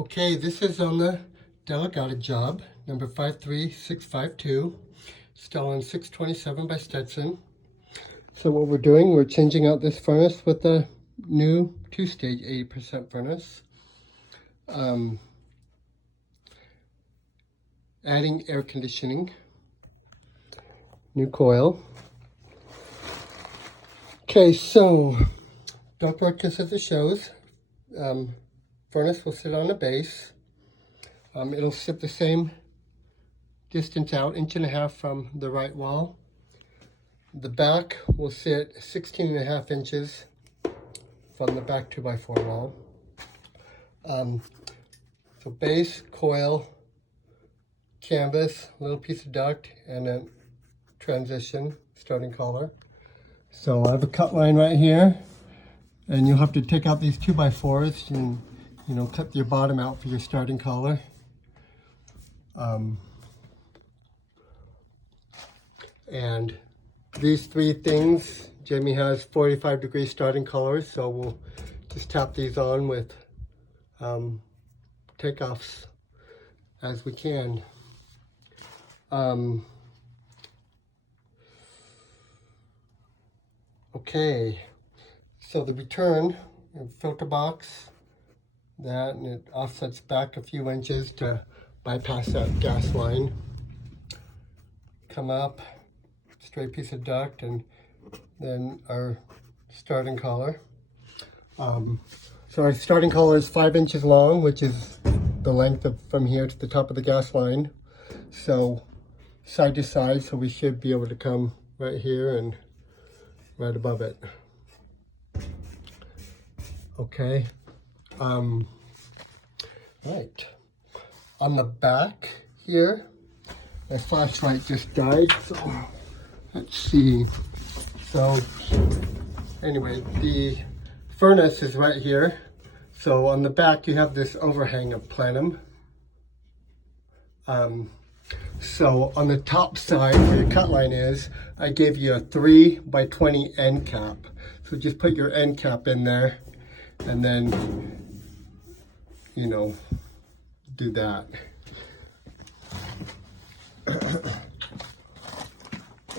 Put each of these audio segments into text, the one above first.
Okay, this is on the Della Gatta job, number 53652, installing 627 by Stetson. So what we're doing, we're changing out this furnace with a new two-stage 80% furnace. Adding air conditioning, new coil. Okay, so don't work this as it shows. Furnace will sit on the base. It'll sit the same distance out, 1.5 inches from the right wall. The back will sit 16.5 inches from the back 2x4 wall. So base, coil, canvas, little piece of duct, and a transition starting collar. So I have a cut line right here, and you'll have to take out these 2x4s and cut your bottom out for your starting collar. And these three things, Jamie has 45-degree starting colors, so we'll just tap these on with takeoffs as we can. Okay, so the return filter box, and it offsets back a few inches to bypass that gas line. Come up, straight piece of duct, and then our starting collar. So our starting collar is 5 inches long, which is the length from here to the top of the gas line. So side to side, so we should be able to come right here and right above it. Okay. Right. On the back here, my flashlight just died, so let's see. So anyway, the furnace is right here. So on the back you have this overhang of plenum. So on the top side where your cut line is, I gave you a 3x20 end cap. So just put your end cap in there and then, do that.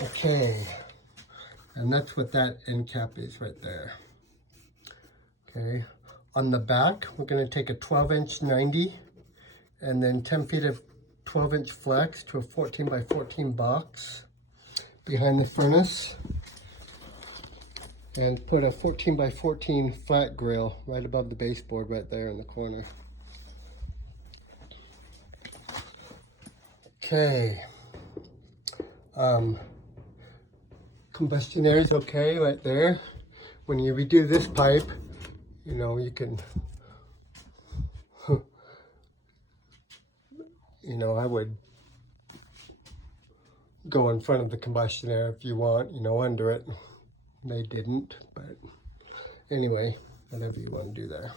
Okay, and that's what that end cap is right there. Okay, on the back, we're going to take a 12-inch 90 and then 10 feet of 12-inch flex to a 14x14 box behind the furnace, and put a 14x14 flat grill right above the baseboard right there in the corner. Okay. Combustion air is okay right there. When you redo this pipe, you can, I would go in front of the combustion air if you want, under it. They didn't, but anyway, whatever you want to do there.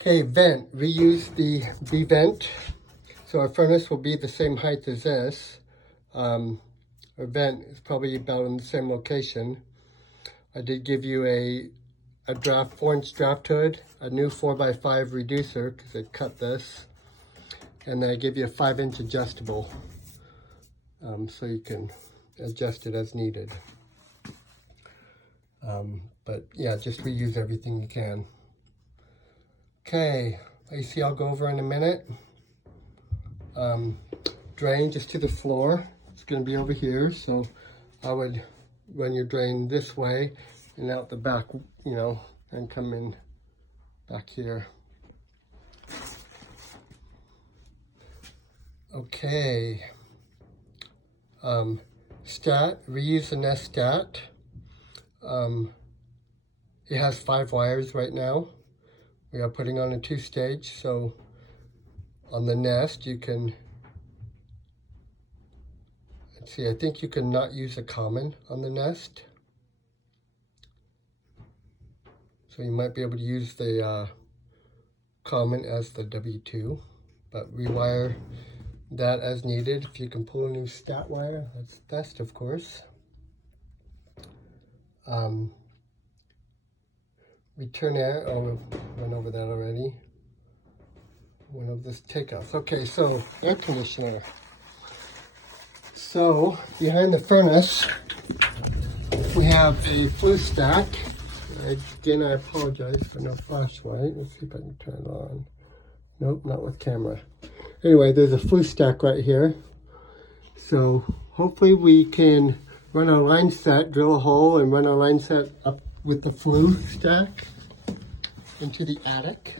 Okay, vent. Reuse the V-vent. So our furnace will be the same height as this. Our vent is probably about in the same location. I did give you a 4-inch draft hood, a new 4x5 reducer because I cut this, and then I give you a 5-inch adjustable, so you can adjust it as needed. But yeah, just reuse everything you can. Okay, AC I'll go over in a minute. Drain just to the floor. It's going to be over here, so I would run your drain this way and out the back, and come in back here. Okay. Stat, reuse the Nest Stat. It has 5 wires right now. We are putting on a 2-stage, so on the Nest you can, let's see, I think you can not use a common on the Nest. So you might be able to use the common as the W2, but rewire that as needed. If you can pull a new stat wire, that's best, of course. Return air, oh, we've went over that already. one of this takeoffs. Okay, so air conditioner. So behind the furnace, we have a flue stack. Again, I apologize for no flashlight. Let's see if I can turn it on. Nope, not with camera. Anyway, there's a flue stack right here. So hopefully we can run our line set, drill a hole and run our line set up with the flue stack into the attic.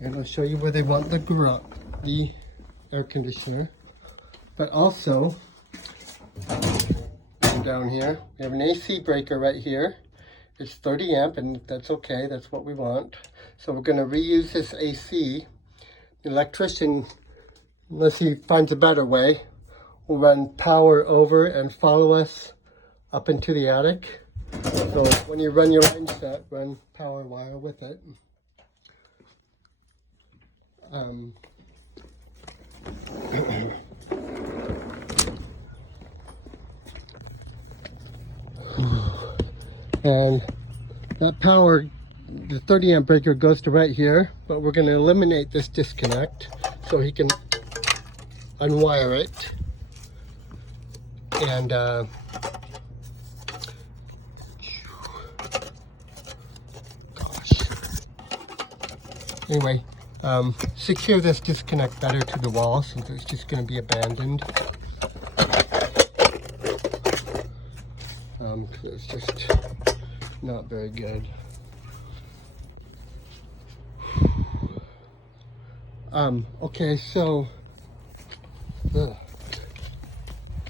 And I'll show you where they want the air conditioner. But also, down here, we have an AC breaker right here. It's 30 amp and that's okay, that's what we want. So we're gonna reuse this AC. The electrician, unless he finds a better way, will run power over and follow us up into the attic. So when you run your line set, run power wire with it. And that power, the 30 amp breaker goes to right here, but we're going to eliminate this disconnect so he can unwire it. And anyway, secure this disconnect better to the wall since it's just going to be abandoned. It's just not very good. Okay, so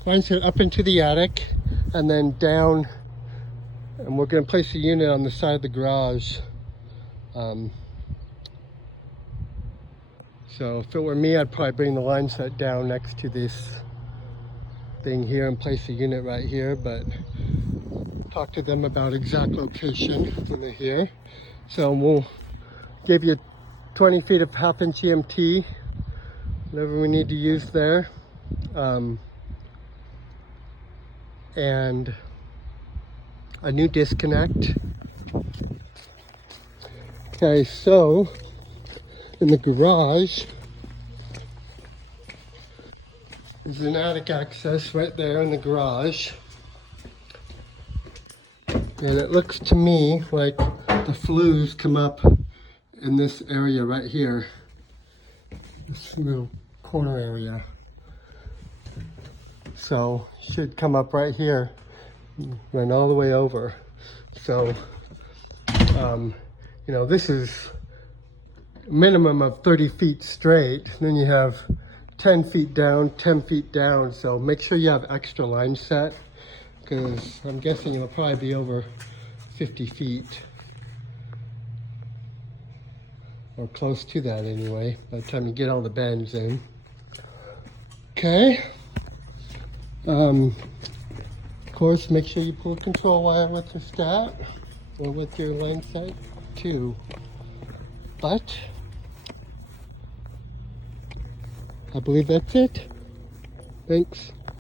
line set up into the attic and then down, and we're going to place a unit on the side of the garage. So if it were me, I'd probably bring the line set down next to this thing here and place a unit right here, but talk to them about exact location when they're here. So we'll give you 20 feet of 1/2 inch EMT, whatever we need to use there. And a new disconnect. Okay, so in the garage, there's an attic access right there in the garage. And it looks to me like the flues come up in this area right here. This little corner area. So should come up right here, run all the way over. So, you know, this is a minimum of 30 feet straight. Then you have 10 feet down, 10 feet down. So make sure you have extra line set, because I'm guessing it'll probably be over 50 feet. Or close to that anyway, by the time you get all the bends in. Okay. Of course, make sure you pull a control wire with your stat or with your line set too. But I believe that's it. Thanks.